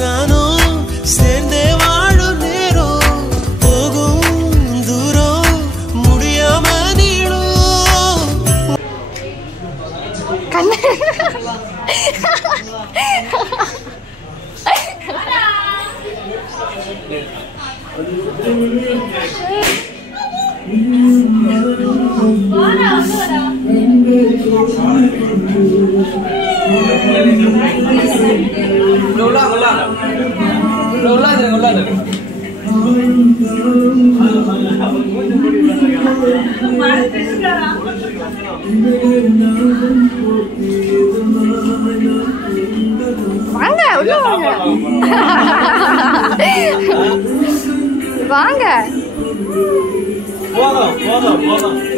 நானும் சேர்ந்தே வாழும் நேரம் போகும் தூரம் முடியாம நீளும் வாங்க உள்ள வாங்க வாங்க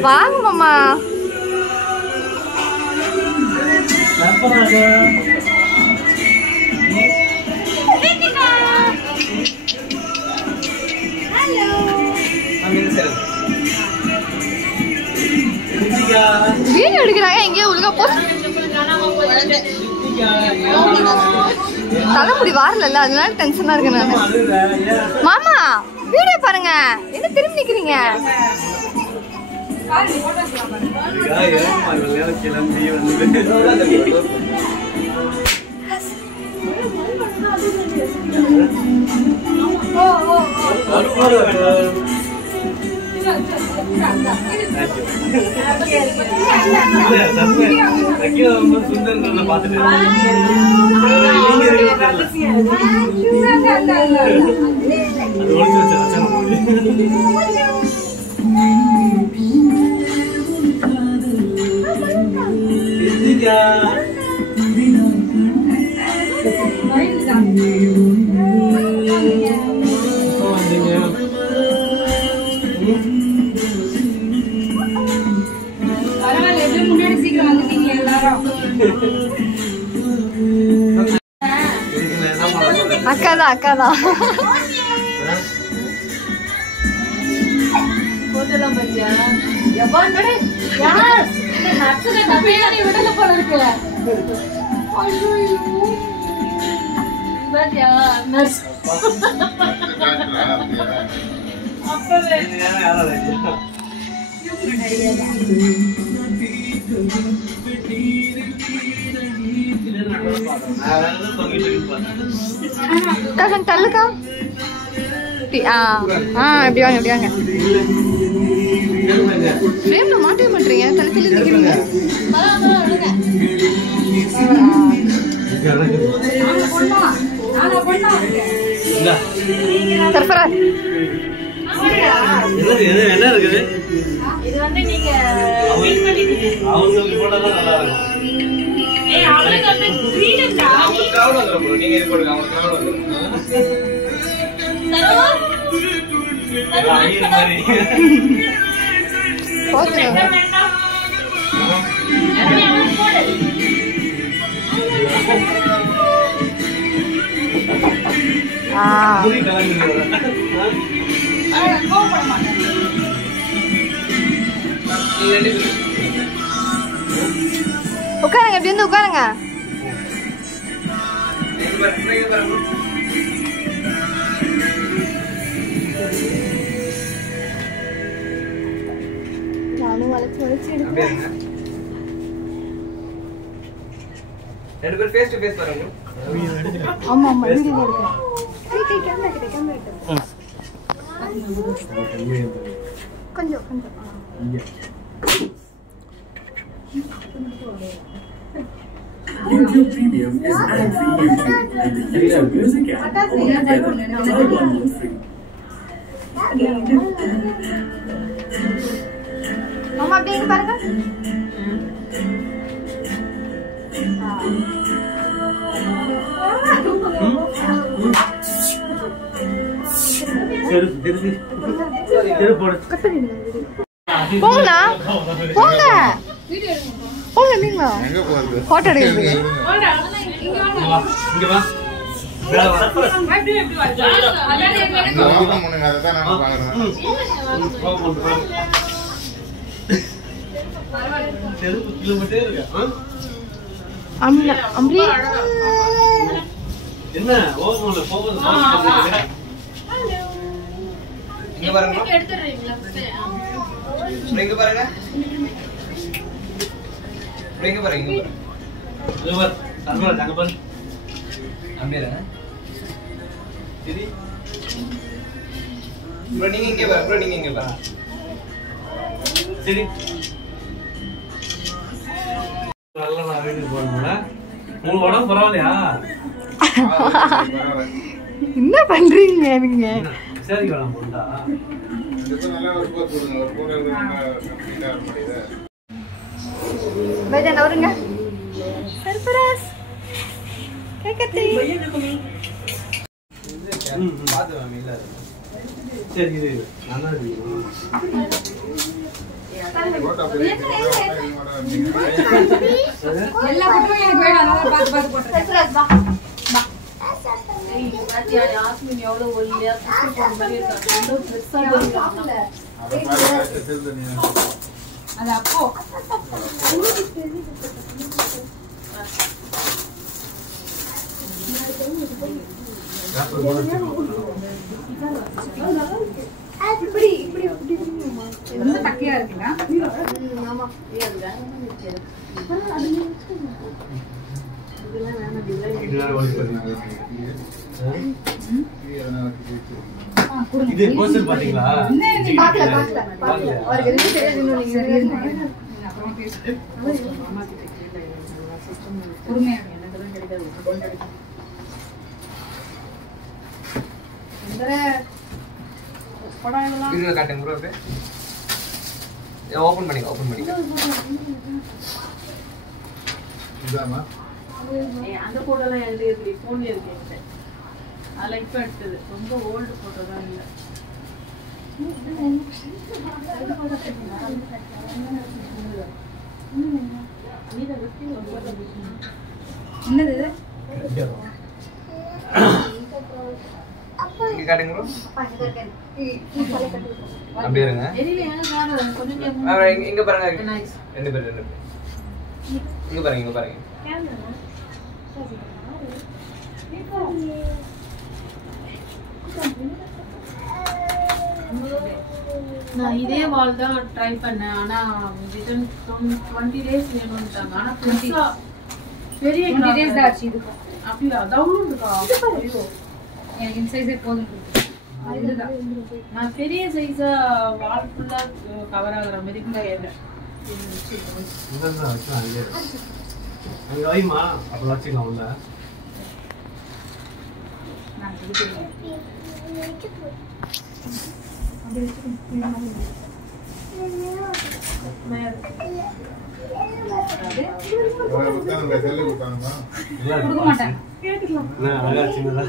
வாங்க மாமா வீடியோ எடுக்கிறாங்க எங்கேயோ உலக போஸ்ட் தலைமுடி வாரல அதனால டென்ஷனா இருக்கேன் நானு. மாமா வீடியோ பாருங்க என்ன திரும்பி நிக்கிறீங்க அக்காதான் அக்காதான் போட்டலாம் பாத்தியா எவ்வளவு யார் இந்த நட்சத்திர தப்பையானே விடல போல இருக்கு ஐயோ பாத்தியா நர்ஸ் அப்பவே யாரா கசன் தள்ளுக்கா இப்படி வாங்க இப்படி வாங்க ஃப்ரேம்ல மாட்டவே மாட்டீங்க தள்ளி தள்ளி நிக்கிறீங்க சர்ஃபரா என்ன இருக்குது இது வந்து நீங்க வெயிட் பண்ணிட்டீங்க அவங்களுக்கு போட்டா நல்லா இருக்கும் ஏய் அவங்களுக்கு வந்து ஃப்ரீடம் தான் அவங்க கிரவுட் வந்துரும் bro நீங்க இது போடுங்க அவங்க கிரவுட் வந்துரும் தரோ ஐயே மாதிரி போடுங்க வேண்டாம் என்ன போடு பூரி கலங்குறீங்க கோபப்பட மாட்டேன் நீங்க ரெண்டு உட்காருங்க இப்படி வந்து உட்காருங்க நானும் வளைச்சு வளைச்சு எடுக்கிறேன் ரெண்டு பேர் ஃபேஸ் டு ஃபேஸ் பாருங்க ஆமா ஆமா வீடியோ எடுக்கிறேன் கை கேமரா கொஞ்சம் கொஞ்சம் YouTube Premium is ad-free YouTube and the YouTube Music app all together. Try one month free. Mama அப்படியே பாருங்க. போங்கண்ணா போங்க போங்க நீங்க போட்டோ எடுக்கிறீங்க இங்க வா என்ன ஓமோல போகுது இங்க பாருங்க எடுத்துறீங்களா இங்க பாருங்க இங்க பாருங்க லிவர் தங்கல தங்கப்பன் அம்பேரங்க சரி ப்ரோ நீங்க இங்க பாருங்க சரி நல்லா நான் வீட்டுக்கு போறேன்ல உங்களுக்கு உடம்பு பரவாயில்லையா என்ன பண்றீங்க நீங்க சரி வேணாம் போண்டா பைஜான் அவருங்க சர்ப்ரைஸ் கேக்கத்தி பாத்து மேம் இல்ல சரி இது நல்லா இருக்கு எல்லா போட்டோவும் எனக்கு வேணும் அதனால பார்த்து போட்டுறேன் சர்ப்ரைஸ் வா யாஸ்மின் எவ்வளவு ஒல்லியா சுத்தி போன மாதிரி இருக்காங்க பெருசா இருக்காங்க அது அப்போ இப்படி இப்படி ரொம்ப தக்கையா இருக்குங்க ஆமா இது போஸ்டர் பாத்தீங்களா பாக்கல அவருக்கு எதுவும் தெரியாது நீங்க அப்புறம் பேசிட்டு பொறுமையா இதுல காட்டுங்க ப்ரோ அப்படியே ஓபன் பண்ணி இதாமா அந்த போட்டோ எல்லாம் என்கிட்ட இருக்கு போன்ல இருக்கு என்கிட்ட அதுல இப்ப எடுத்தது ரொம்ப ஓல்டு போட்டோ தான் இல்ல என்னது இங்க காட்டுங்க ப்ரோ அப்படியே இருங்க இங்க பாருங்க ரெண்டு பேர் இங்க பாருங்க நான் இதே வால் தான் ட்ரை பண்ணேன் ஆனா ரிட்டன் 20 days வேணும்ட்டாங்க ஆனா பெருசா பெரிய 20 days தான் ஆச்சு இதுக்கு அப்படியா டவுன் இருக்கா ஐயோ எனக்கு இந்த சைஸே போதும் இதுதான் நான் பெரிய சைஸா வால் ஃபுல்லா கவர் ஆகுற மாதிரி கேட்டேன் அங்க வைமா அப்ப வச்சுக்கலாம் உள்ள நான் எடுத்துக்கிறேன் கொடுக்க மாட்டேன் என்ன அழகா சின்னதா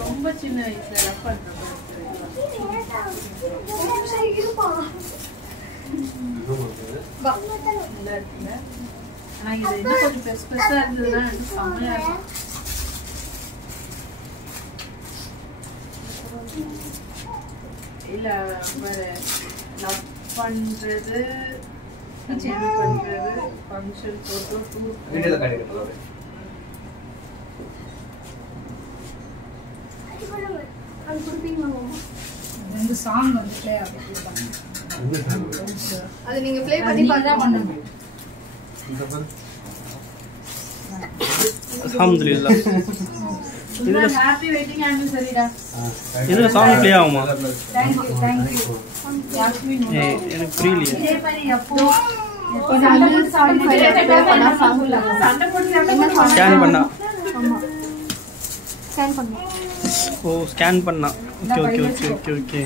ரொம்ப சின்ன வயசுல ரஃப் பண்றேன் ஆனா இது இன்னும் கொஞ்சம் பெருசா இருந்ததுன்னா எனக்கு செம்மையா இருக்கும் இல்ல லவ் பண்றது பண்றது ஃபங்க்ஷன் போட்டோ டூர் வீடியோல காட்டுங்க ரெண்டு சாங் வந்து ப்ளே ஆகுது அது நீங்க ப்ளே பண்ணி பார்த்தா பண்ணுங்க அல்ஹம்துலில்லாஹ் இதுல ஹாப்பி வெட்டிங் ஆனிவர்சரிடா இதுல சாங் ப்ளே ஆகுமா थैंक यू யாஸ்மின் எனக்கு புரியலையே இதே மாதிரி அப்போ சண்டை போட்டு ஸ்கேன் பண்ணா ஸ்கேன் பண்ணு ஓ ஸ்கேன் பண்ணா okay okay okay okay okay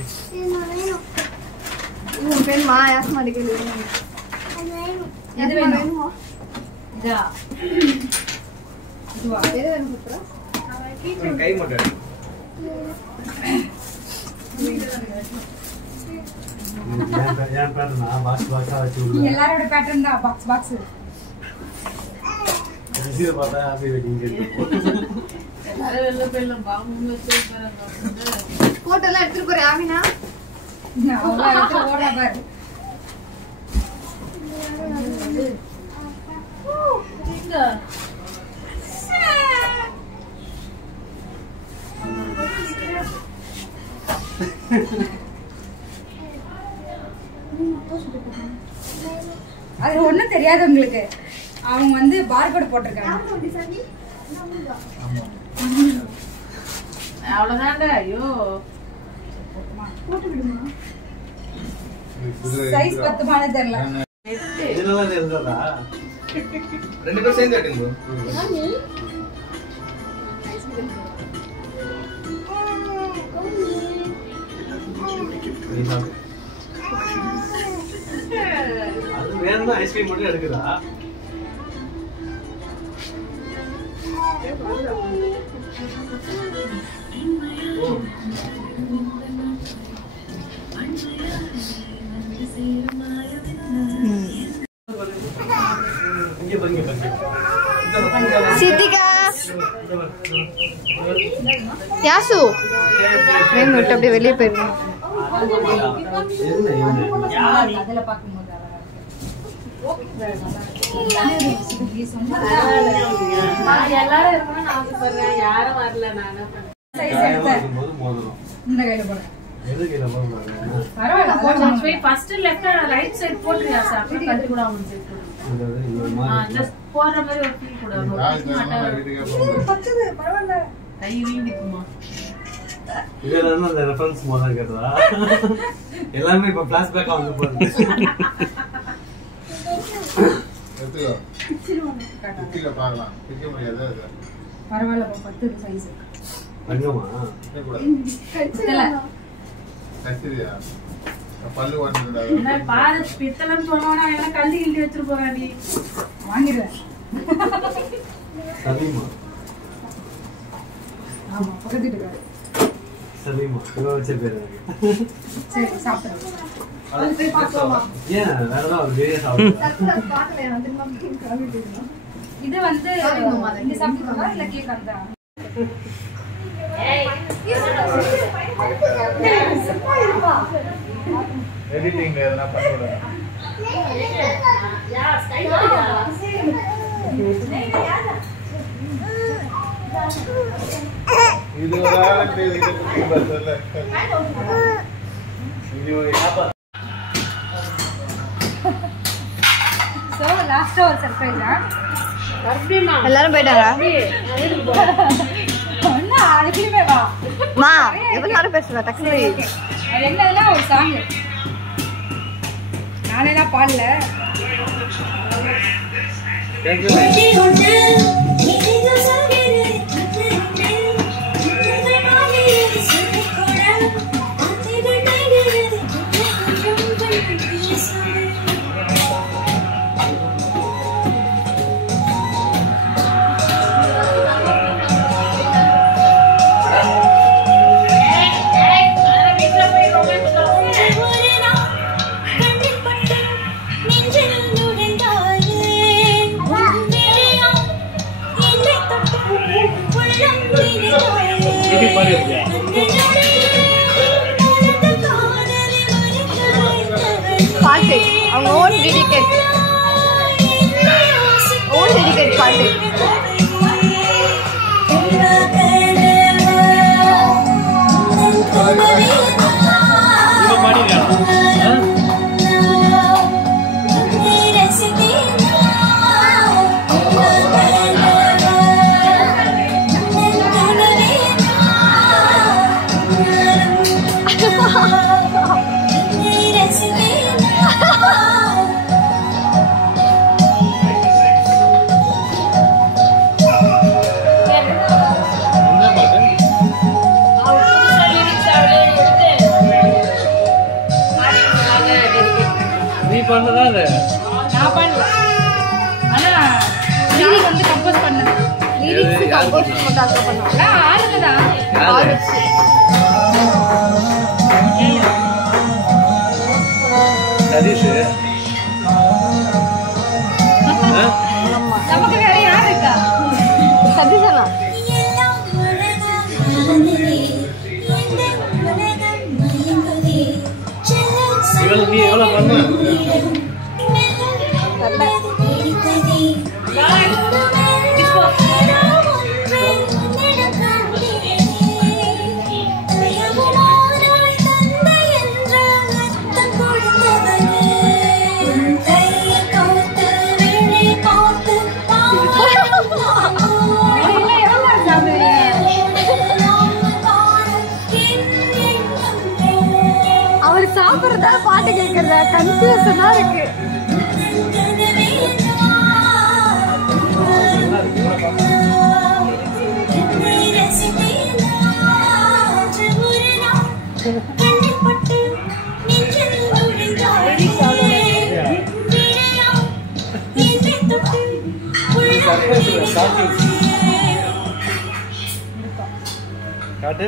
உன் பேர் மா யாஸ்மா அடிக்கல எது வேணும் இதா இதுவா எது வேணும் புத்ரா கை மட்டும் ஏன் பேட்டர்னா பாக்ஸ் பாக்ஸா வச்சு எல்லாரோட பேட்டர்ன் தான் பாக்ஸ் பாக்ஸ் பார்த்தா ஹாப்பி வெட்டிங் போட்டோ எல்லாம் எடுத்துட்டு போறேன் ஆமினா. ஓடா பாரு. அது ஒண்ணும் தெரியாது உங்களுக்கு. அவங்க வந்து பார்கோட் போட்டிருக்காங்க. அவ்வளவுதான்டா. ஐயோ சைஸ் பத்துமானே தெரியல. இதெல்லாம் இருந்ததா? 2 பேரும் சேர்ந்து எடுங்க அது வேணும்னா ஐஸ்கிரீம் மட்டும் எடுக்குதா? சித்திகா யாசு வேணும் விட்டு அப்படியே வெளியே போயிருக்கோம். அதுல பாக்கும்போது எல்லாரும் இருக்கணும்னு ஆசைப்படுறேன். யாரும் வரல. நான் சைஸ் எடுத்தேன். இந்த கையில போறேன். பரவாயில்ல. ஃபர்ஸ்ட் லெஃப்ட் ரைட் சைடு போட்டுறியா சார்? அப்படி கட்டி கூட அவங்க செட் ஜஸ்ட் போற மாதிரி ஒரு ஃபீல் கூட பரவாயில்ல. கை வீங்கிக்குமா? இதெல்லாம் அந்த ரெஃபரன்ஸ் மோதான் கேட்டதா? எல்லாமே இப்ப ஃபிளாஷ்பேக்கா வந்து போகுது. பரவாயில்ல. 10 சைஸ். அங்கமா பாரு பித்தளைன்னு சொன்னோன்னா எல்லாம் கல்லி கிள்ளி வச்சிட்டு போறா. நீ வாங்கிடுவேன். சலீமா. ஆமா பக்கத்து வீட்டுக்காரு. சலீமா இவ வச்ச பேரு. சரி சாப்பிடுறேன். ஏன் வேற ஏதாவது ஒரு வேலையை சாப்பிடுறா? இது வந்து இங்க சாப்பிடுறதா இல்ல கேக் அந்த எடிட்டிங் எதனா பண்ணுறேன். இது ஒரு ஆளு இது குட்டி பஸ்ல இது சோ லாஸ்ட் ஒரு சர்ப்ரைஸா எல்லாரும் போயிட்டாரா? ஒண்ணு அதுக்குமே வா மா எவ்வளவு நேரம் பேசுவா? டக்குனு அது என்னதுன்னா ஒரு சாங் நானே தான் பாடல. பாட்டு அவங்க ஓன் டெடிகேட் பாட்டு. நீ பண்ணதா அது? நான் பண்ணல. ஆனா லிரிக் வந்து கம்போஸ் பண்ணேன். லிரிக்ஸ் கம்போஸ் மட்டும் அக்கா பண்ணுவாங்க. நான் ஆளுங்க தான். சதீஷ். நமக்கு வேற யார் இருக்கா? சதீஷ் அண்ணா. அவர் சாப்பிடுறதா பாட்டு கேட்கறதா கன்ஃபியூஷனா இருக்கு. காட்டு